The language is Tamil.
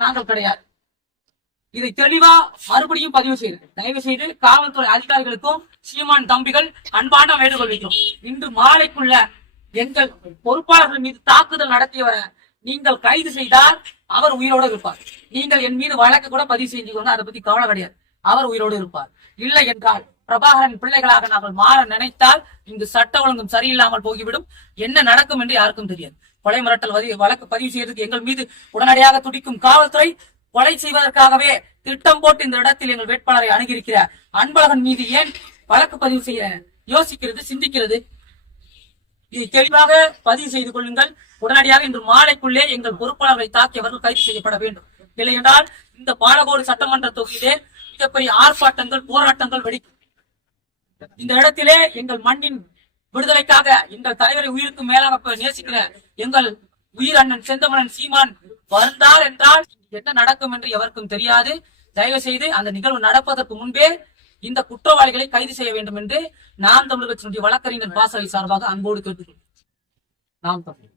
நாங்கள் கிடையாது. இதை தெளிவா மறுபடியும் பதிவு செய்து தயவு செய்து காவல்துறை அதிகாரிகளுக்கும் சீமான் தம்பிகள் அன்பான வேண்டுகோள் வைக்கும் இன்று மாலைக்குள்ள எங்கள் பொறுப்பாளர்கள் மீது தாக்குதல் நடத்தியவரை நீங்கள் கைது செய்தால் அவர் உயிரோடு இருப்பார். நீங்கள் என் மீது வழக்கு கூட பதிவு செஞ்சு அதை பத்தி கவலை கிடையாது. அவர் உயிரோடு இருப்பார். இல்லை என்றால் பிரபாகரன் பிள்ளைகளாக நாங்கள் மாற நினைத்தால் இங்கு சட்ட ஒழுங்கும் சரியில்லாமல் போகிவிடும். என்ன நடக்கும் என்று யாருக்கும் தெரியாது. கொலை மிரட்டல் வழக்கு பதிவு செய்வதற்கு எங்கள் மீது உடனடியாக துடிக்கும் காவல்துறை கொலை செய்வதற்காகவே திட்டம் போட்டு இந்த இடத்தில் எங்கள் வேட்பாளரை அணுகியிருக்கிற அன்பழகன் மீது ஏன் வழக்கு பதிவு செய்ய யோசிக்கிறது சிந்திக்கிறது? இதை தெளிவாக பதிவு செய்து கொள்ளுங்கள். உடனடியாக இன்று மாலைக்குள்ளே எங்கள் பொறுப்பாளர்களை தாக்கியவர்கள் கைது செய்யப்பட வேண்டும். இல்லையென்றால் இந்த பாலகோடு சட்டமன்ற தொகுதியிலே மிகப்பெரிய ஆர்ப்பாட்டங்கள் போராட்டங்கள் வெடிக்கும். இந்த இடத்திலே எங்கள் மண்ணின் விடுதலைக்காக எங்கள் தலைவரை உயிருக்கு மேலாக நேசிக்கிற எங்கள் உயிர் அண்ணன் செந்தமனன் சீமான் வந்தார் என்றால் என்ன நடக்கும் என்று எவருக்கும் தெரியாது. தயவு செய்து அந்த நிகழ்வு நடப்பதற்கு முன்பே இந்த குற்றவாளிகளை கைது செய்ய வேண்டும் என்று நாம் தமிழகத்தினுடைய வழக்கறிஞர் பாசவை சார்பாக அன்போடு கேட்டுக்கொள்கிறோம். நாம் தமிழ்.